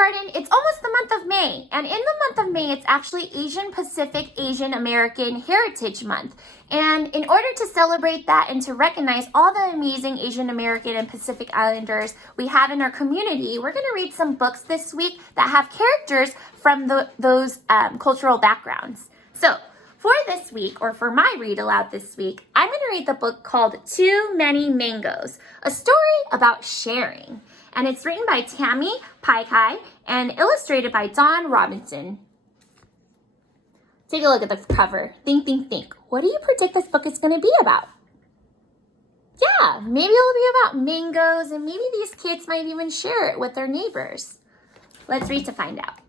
kindergarten, it's almost the month of May. And in the month of May, it's actually Asian Pacific Asian American Heritage Month. And in order to celebrate that and to recognize all the amazing Asian American and Pacific Islanders we have in our community, we're going to read some books this week that have characters from those cultural backgrounds. So for this week, or for my read aloud this week, I'm going to read the book called Too Many Mangoes, a story about sharing. And it's written by TK.K and illustrated by Don Robinson. Take a look at the cover. Think, think, think. What do you predict this book is going to be about? Yeah, maybe it'll be about mangoes, and maybe these kids might even share it with their neighbors. Let's read to find out.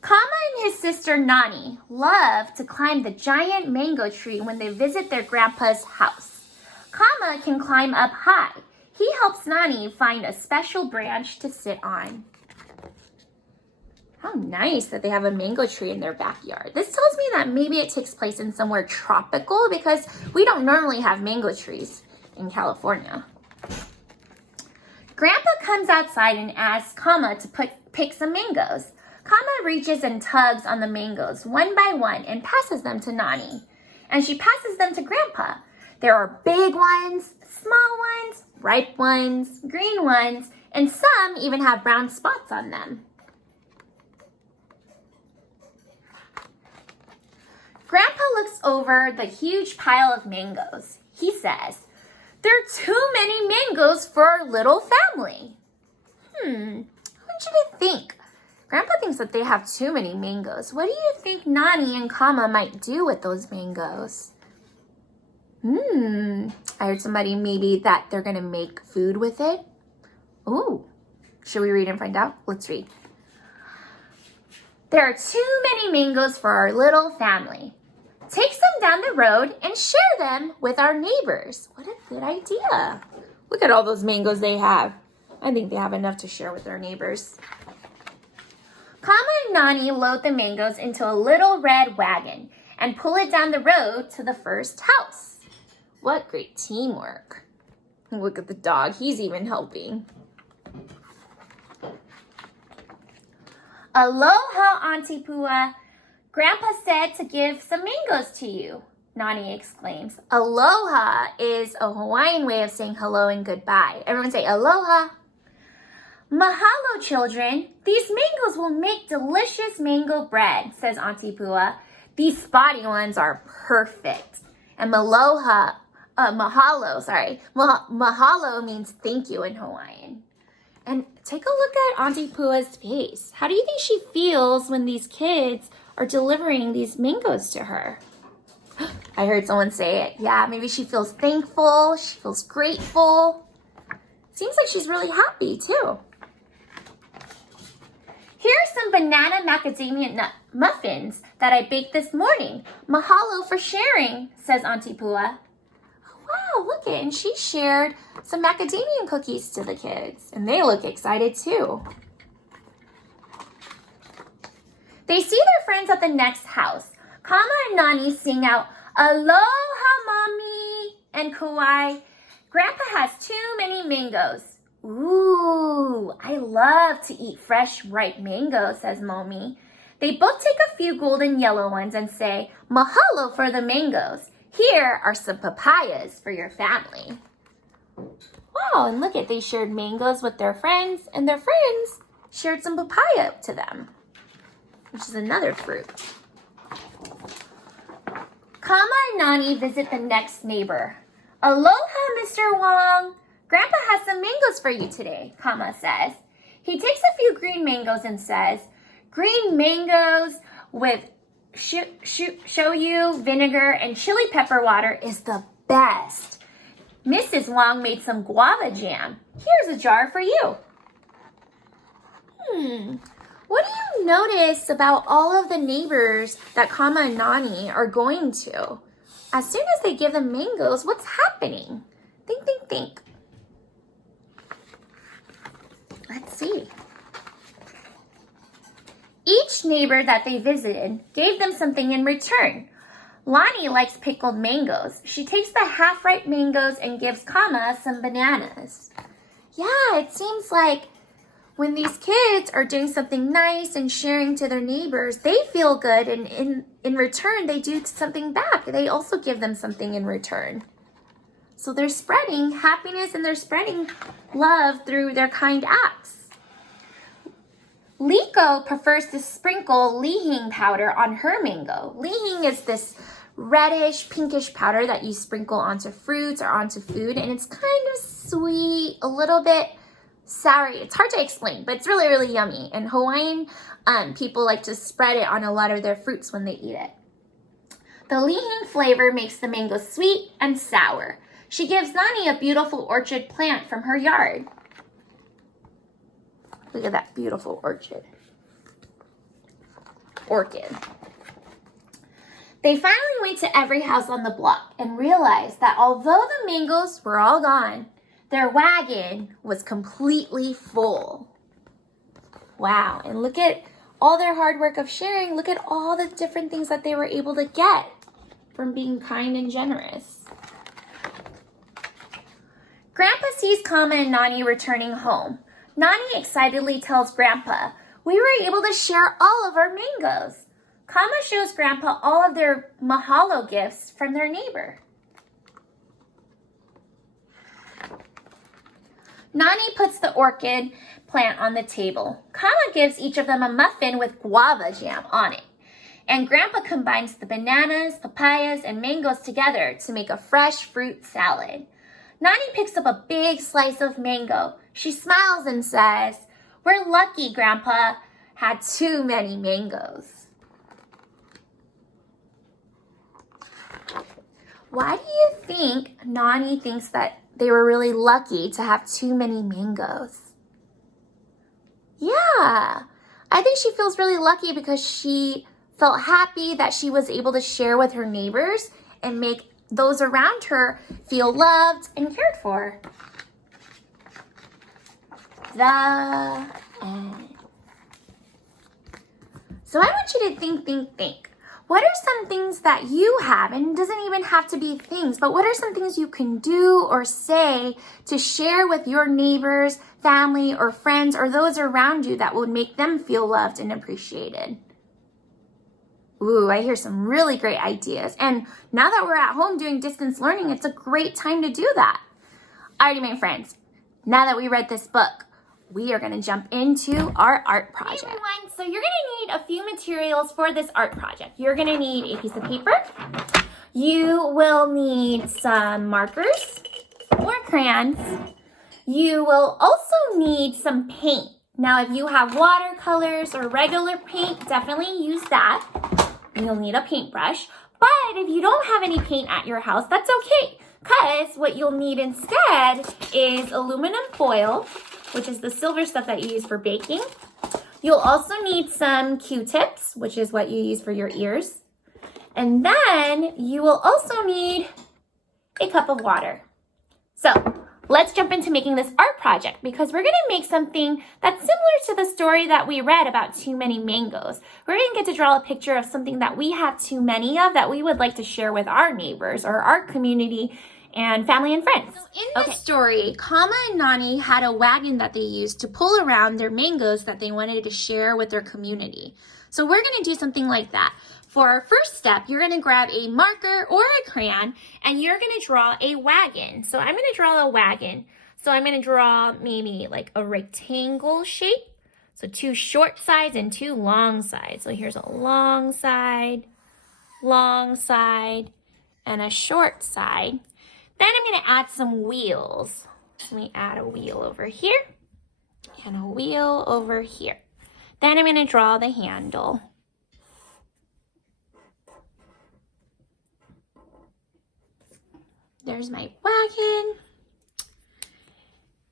Kama and his sister Nani love to climb the giant mango tree when they visit their grandpa's house. Kama can climb up high. He helps Nani find a special branch to sit on. How nice that they have a mango tree in their backyard. This tells me that maybe it takes place in somewhere tropical because we don't normally have mango trees in California. Grandpa comes outside and asks Kama to pick some mangoes. Kama reaches and tugs on the mangoes one by one and passes them to Nani. And she passes them to Grandpa. There are big ones, small ones, ripe ones, green ones, and some even have brown spots on them. Grandpa looks over the huge pile of mangoes. He says, "There are too many mangoes for our little family." What should I think? Grandpa thinks that they have too many mangoes. What do you think Nani and Kama might do with those mangoes? I heard somebody maybe that they're going to make food with it. Ooh, should we read and find out? Let's read. There are too many mangoes for our little family. Take some down the road and share them with our neighbors. What a good idea. Look at all those mangoes they have. I think they have enough to share with their neighbors. Kama and Nani load the mangoes into a little red wagon and pull it down the road to the first house. What great teamwork. Look at the dog. He's even helping. Aloha, Auntie Pua. Grandpa said to give some mangoes to you, Nani exclaims. Aloha is a Hawaiian way of saying hello and goodbye. Everyone say aloha. Mahalo, children. These mangoes will make delicious mango bread, says Auntie Pua. These spotty ones are perfect. And mahalo means thank you in Hawaiian. And take a look at Auntie Pua's face. How do you think she feels when these kids are delivering these mangoes to her? I heard someone say it. Yeah, maybe she feels thankful. She feels grateful. Seems like she's really happy too. Here are some banana macadamia nut muffins that I baked this morning. Mahalo for sharing, says Auntie Pua. Wow, look it, and she shared some macadamia cookies to the kids, and they look excited too. They see their friends at the next house. Kama and Nani sing out, "Aloha, Mommy," and Kauai, "Grandpa has too many mangoes." Ooh, I love to eat fresh, ripe mangoes, says Mommy. They both take a few golden yellow ones and say, "Mahalo for the mangoes. Here are some papayas for your family." Wow, and look at, they shared mangoes with their friends, and their friends shared some papaya to them, which is another fruit. Kama and Nani visit the next neighbor. "Aloha, Mr. Wong. Grandpa has some mangoes for you today," Kama says. He takes a few green mangoes and says, "Green mangoes with shoyu, vinegar, and chili pepper water is the best. Mrs. Wong made some guava jam. Here's a jar for you." What do you notice about all of the neighbors that Kama and Nani are going to? As soon as they give them mangoes, what's happening? Think, think, think. Let's see. Each neighbor that they visited gave them something in return. Lonnie likes pickled mangoes. She takes the half-ripe mangoes and gives Kama some bananas. Yeah, it seems like when these kids are doing something nice and sharing to their neighbors, they feel good, and in return, they do something back. They also give them something in return. So they're spreading happiness and they're spreading love through their kind acts. Liko prefers to sprinkle lihing powder on her mango. Lihing is this reddish, pinkish powder that you sprinkle onto fruits or onto food, and it's kind of sweet, a little bit sour. It's hard to explain, but it's really, really yummy. And Hawaiian people like to spread it on a lot of their fruits when they eat it. The lihing flavor makes the mango sweet and sour. She gives Nani a beautiful orchid plant from her yard. Look at that beautiful orchid. Orchid. They finally went to every house on the block and realized that although the mangoes were all gone, their wagon was completely full. Wow, and look at all their hard work of sharing. Look at all the different things that they were able to get from being kind and generous. Grandpa sees Kama and Nani returning home. Nani excitedly tells Grandpa, "We were able to share all of our mangoes." Kama shows Grandpa all of their mahalo gifts from their neighbor. Nani puts the orchid plant on the table. Kama gives each of them a muffin with guava jam on it. And Grandpa combines the bananas, papayas, and mangoes together to make a fresh fruit salad. Nani picks up a big slice of mango. She smiles and says, "We're lucky Grandpa had too many mangoes." Why do you think Nani thinks that they were really lucky to have too many mangoes? Yeah, I think she feels really lucky because she felt happy that she was able to share with her neighbors and make those around her feel loved and cared for. The end. So I want you to think. What are some things that you have, and it doesn't even have to be things, but what are some things you can do or say to share with your neighbors, family, or friends, or those around you that would make them feel loved and appreciated? Ooh, I hear some really great ideas. And now that we're at home doing distance learning, it's a great time to do that. Alrighty, my friends, now that we read this book, we are going to jump into our art project. Hey everyone, so you're going to need a few materials for this art project. You're going to need a piece of paper. You will need some markers or crayons. You will also need some paint. Now, if you have watercolors or regular paint, definitely use that. You'll need a paintbrush. But if you don't have any paint at your house, that's okay. Because what you'll need instead is aluminum foil, which is the silver stuff that you use for baking. You'll also need some Q-tips, which is what you use for your ears. And then you will also need a cup of water. So let's jump into making this art project because we're going to make something that's similar to the story that we read about too many mangoes. We're going to get to draw a picture of something that we have too many of that we would like to share with our neighbors or our community and family and friends. So in this story, Kama and Nani had a wagon that they used to pull around their mangoes that they wanted to share with their community. So we're going to do something like that. For our first step, you're going to grab a marker or a crayon and you're going to draw a wagon. So I'm going to draw a wagon. So I'm going to draw maybe like a rectangle shape. So 2 short sides and 2 long sides. So here's a long side, and a short side. Then I'm going to add some wheels. Let me add a wheel over here and a wheel over here. Then I'm going to draw the handle. There's my wagon.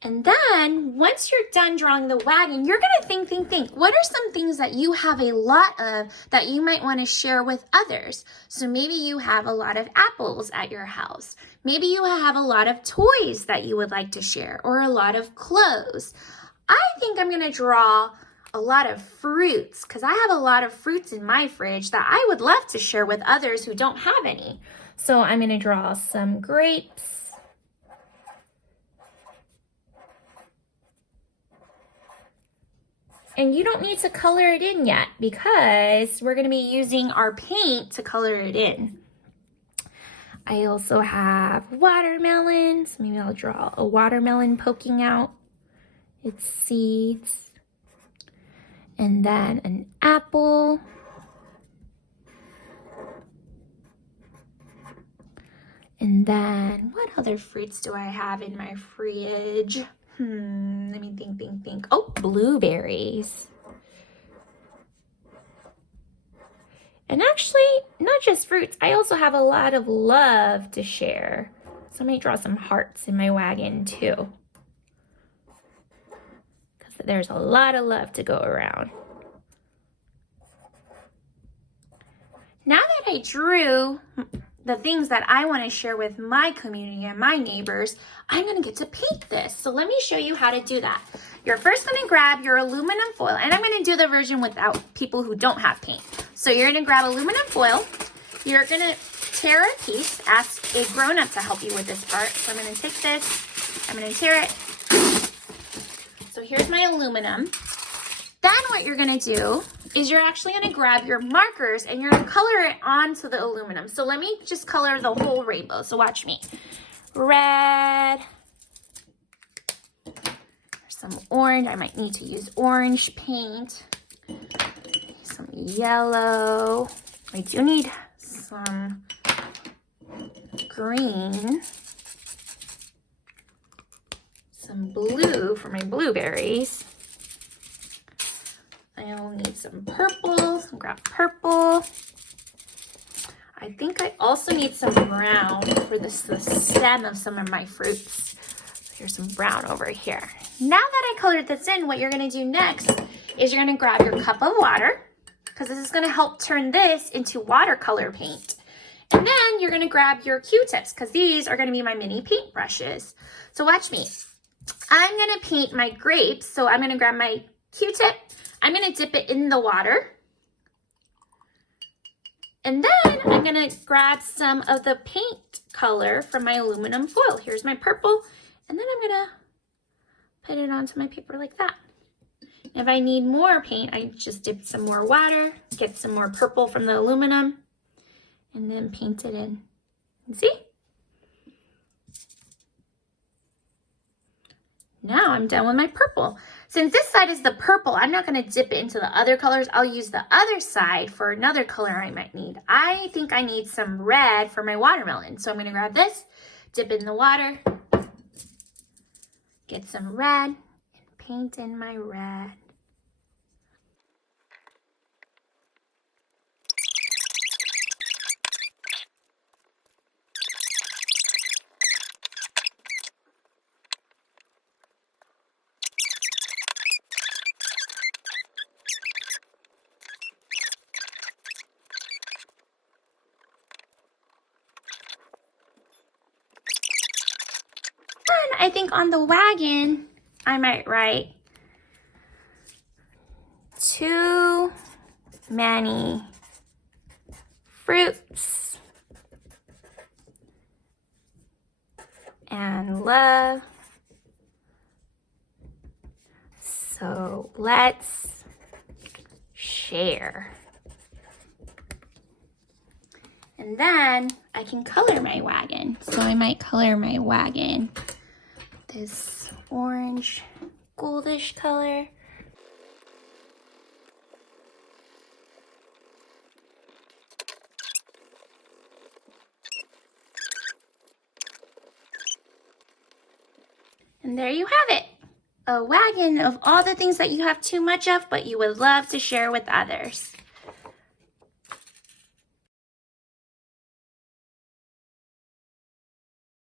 And then once you're done drawing the wagon, you're going to think. What are some things that you have a lot of that you might want to share with others? So maybe you have a lot of apples at your house. Maybe you have a lot of toys that you would like to share or a lot of clothes. I think I'm going to draw a lot of fruits because I have a lot of fruits in my fridge that I would love to share with others who don't have any. So I'm going to draw some grapes. And you don't need to color it in yet because we're gonna be using our paint to color it in. I also have watermelons. Maybe I'll draw a watermelon poking out its seeds. And then an apple. And then what other fruits do I have in my fridge? Let me think. Oh, blueberries. And actually, not just fruits, I also have a lot of love to share. So I might draw some hearts in my wagon too. Because there's a lot of love to go around. Now that I drew the things that I want to share with my community and my neighbors, I'm going to get to paint this. So let me show you how to do that. You're first going to grab your aluminum foil, and I'm going to do the version without people who don't have paint. So you're going to grab aluminum foil. You're going to tear a piece. Ask a grown-up to help you with this part. So I'm going to take this. I'm going to tear it. So here's my aluminum. Then what you're going to do is you're actually going to grab your markers and you're going to color it onto the aluminum. So let me just color the whole rainbow. So watch me. Red. Some orange. I might need to use orange paint. Some yellow. I do need some green. Some blue for my blueberries. I'll need some purple, so grab purple. I think I also need some brown for the stem of some of my fruits. So here's some brown over here. Now that I colored this in, what you're gonna do next is you're gonna grab your cup of water, because this is gonna help turn this into watercolor paint. And then you're gonna grab your Q-tips, because these are gonna be my mini paint brushes. So watch me. I'm gonna paint my grapes, so I'm gonna grab my Q-tip. I'm going to dip it in the water. And then I'm going to grab some of the paint color from my aluminum foil. Here's my purple. And then I'm going to put it onto my paper like that. If I need more paint, I just dip some more water, get some more purple from the aluminum, and then paint it in. See? Now I'm done with my purple. Since this side is the purple, I'm not going to dip it into the other colors. I'll use the other side for another color I might need. I think I need some red for my watermelon. So I'm going to grab this, dip it in the water, get some red, and paint in my red. I think on the wagon, I might write too many fruits and love. So let's share. And then I can color my wagon. So I might color my wagon this orange goldish color. And there you have it. A wagon of all the things that you have too much of, but you would love to share with others.